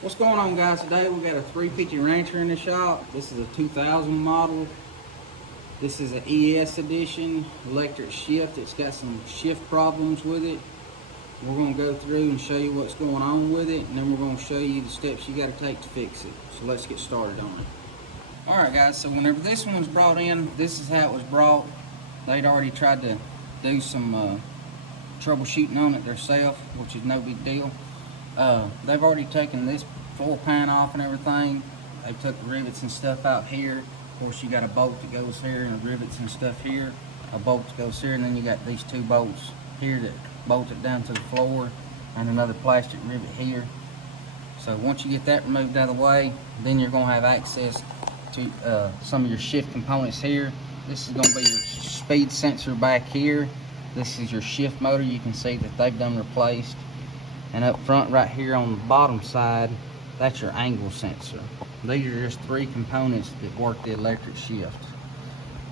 What's going on, guys? Today we got a 350 Rancher in the shop. This is a 2000 model. This is an ES edition electric shift. It's got some shift problems with it. We're going to go through and show you what's going on with it, and then we're going to show you the steps you got to take to fix it. So let's get started on it. Alright guys, so whenever this one was brought in, this is how it was brought. They'd already tried to do some troubleshooting on it themselves, which is no big deal. They've already taken this floor pan off and everything. They took the rivets and stuff out here. Of course, you got a bolt that goes here and the rivets and stuff here. A bolt that goes here, and then you got these two bolts here that bolt it down to the floor, and another plastic rivet here. So once you get that removed out of the way, then you're going to have access to some of your shift components here. This is going to be your speed sensor back here. This is your shift motor. You can see that they've done replaced. And up front right here on the bottom side, that's your angle sensor. These are just three components that work the electric shift.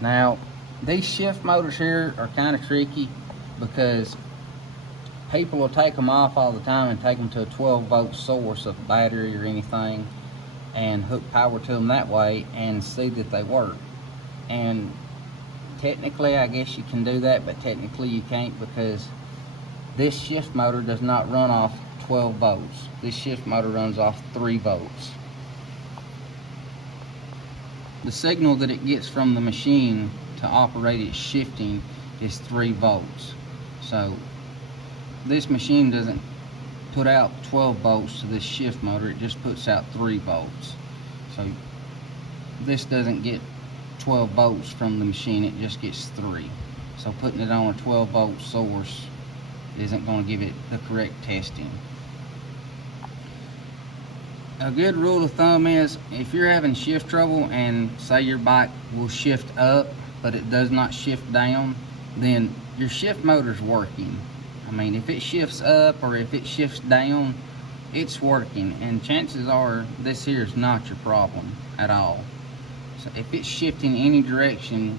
Now, these shift motors here are kind of tricky because people will take them off all the time and take them to a 12-volt source of a battery or anything and hook power to them that way and see that they work. And technically, I guess you can do that, but technically you can't, because this shift motor does not run off 12 volts. This shift motor runs off 3 volts. The signal that it gets from the machine to operate its shifting is 3 volts. So this machine doesn't put out 12 volts to this shift motor, it just puts out 3 volts. So this doesn't get 12 volts from the machine, it just gets 3. So putting it on a 12 volt source isn't going to give it the correct testing. A good rule of thumb is, if you're having shift trouble and say your bike will shift up but it does not shift down, then your shift motor's working. I mean, if it shifts up or if it shifts down, it's working, and chances are this here is not your problem at all. So if it's shifting any direction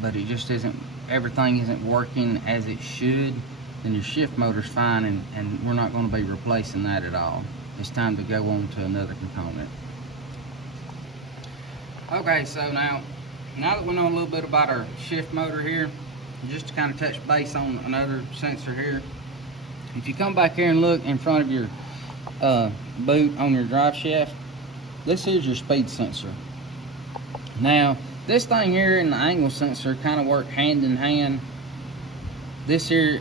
but it just isn't, everything isn't working as it should, then your shift motor's fine, and we're not going to be replacing that at all. It's time to go on to another component. Okay, so now that we know a little bit about our shift motor here, just to kind of touch base on another sensor here. If you come back here and look in front of your boot on your drive shaft, this here's your speed sensor. Now, this thing here and the angle sensor kind of work hand in hand. This here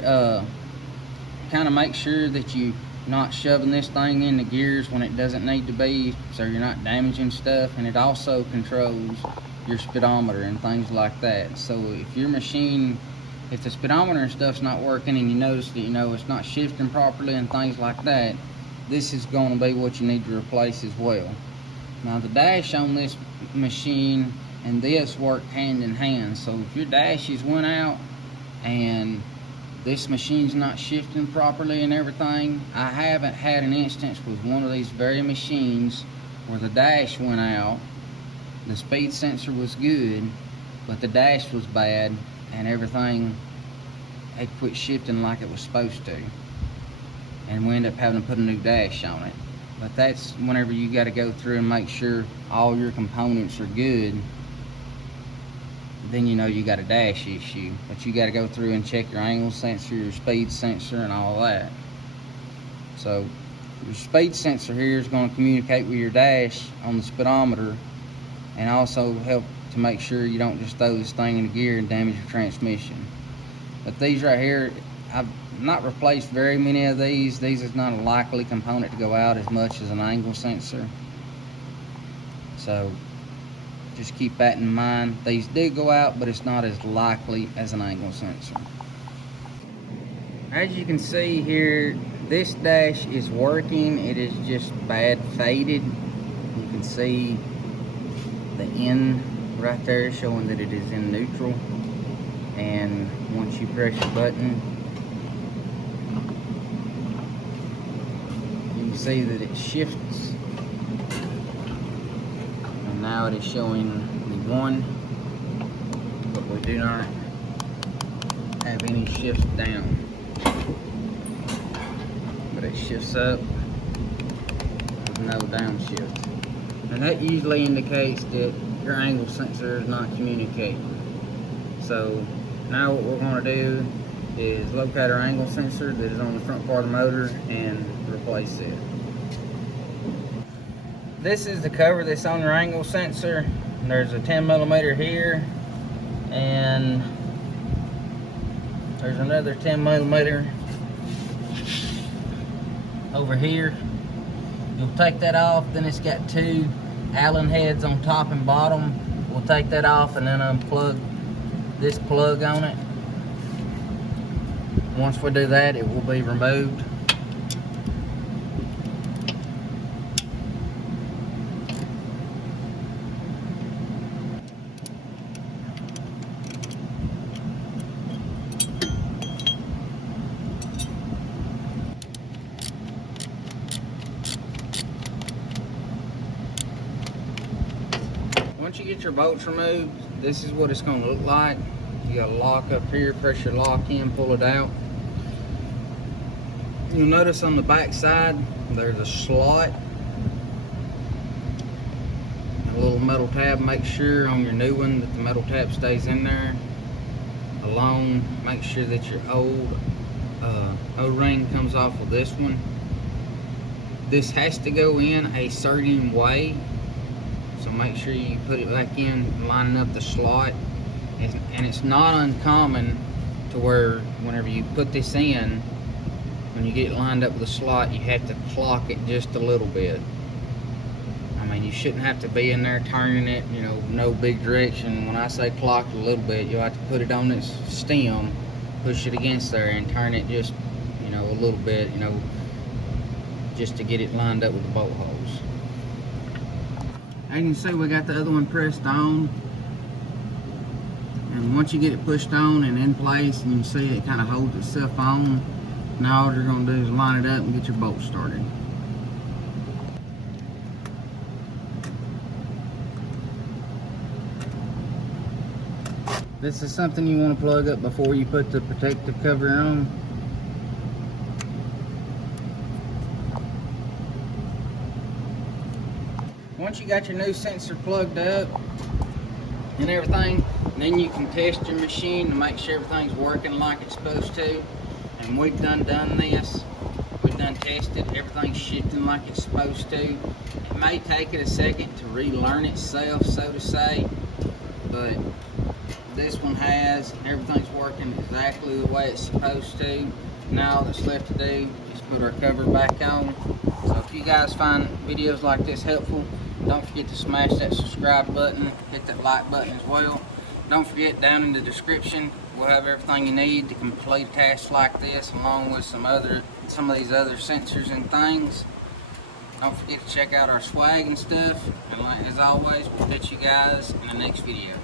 kind of makes sure that you're not shoving this thing in the gears when it doesn't need to be, so you're not damaging stuff, and it also controls your speedometer and things like that. So if your machine, if the speedometer and stuff's not working and you notice that, it's not shifting properly and things like that, this is going to be what you need to replace as well. Now, the dash on this machine and this work hand in hand. So if your dashes went out and this machine's not shifting properly and everything, I haven't had an instance with one of these very machines where the dash went out, the speed sensor was good, but the dash was bad and everything had quit shifting like it was supposed to, and we end up having to put a new dash on it. But that's whenever you got to go through and make sure all your components are good. Then you got a dash issue, but you got to go through and check your angle sensor, your speed sensor, and all that. So your speed sensor here is going to communicate with your dash on the speedometer, and also help to make sure you don't just throw this thing in the gear and damage your transmission. But these right here, I've not replaced very many of these. These is not a likely component to go out as much as an angle sensor. So just keep that in mind. These do go out, but it's not as likely as an angle sensor. As you can see here, this dash is working. It is just bad faded. You can see the end right there showing that it is in neutral. And once you press your button, you can see that it shifts. Now it is showing the 1, but we do not have any shifts down. But it shifts up, no downshift. And that usually indicates that your angle sensor is not communicating. So now what we're going to do is locate our angle sensor that is on the front part of the motor and replace it. This is the cover that's on your angle sensor. There's a 10mm here, and there's another 10mm over here. You'll take that off, then it's got two Allen heads on top and bottom. We'll take that off and then unplug this plug on it. Once we do that, it will be removed. Once you get your bolts removed, this is what it's going to look like. You got a lock up here, press your lock in, pull it out. You'll notice on the back side there's a slot, a little metal tab. Make sure on your new one that the metal tab stays in there alone. Make sure that your old O-ring comes off of this one. This has to go in a certain way, so make sure you put it back in, lining up the slot. And it's not uncommon to where whenever you put this in, when you get it lined up with the slot, you have to clock it just a little bit. I mean, you shouldn't have to be in there turning it, you know, no big direction. When I say clock it a little bit, you'll have to put it on its stem, push it against there, and turn it just, you know, a little bit, you know, just to get it lined up with the bolt holes. As you can see, we got the other one pressed on. And once you get it pushed on and in place, and you can see it kind of holds itself on, now all you're going to do is line it up and get your bolt started. This is something you want to plug up before you put the protective cover on. Once you got your new sensor plugged up and everything, then you can test your machine to make sure everything's working like it's supposed to. And we've done this. We've done tested. Everything's shifting like it's supposed to. It may take it a second to relearn itself, so to say, but this one has. Everything's working exactly the way it's supposed to. Now all that's left to do is put our cover back on. So if you guys find videos like this helpful, don't forget to smash that subscribe button, hit that like button as well. Don't forget, down in the description we'll have everything you need to complete a task like this, along with some of these other sensors and things. Don't forget to check out our swag and stuff, and as always, we'll catch you guys in the next video.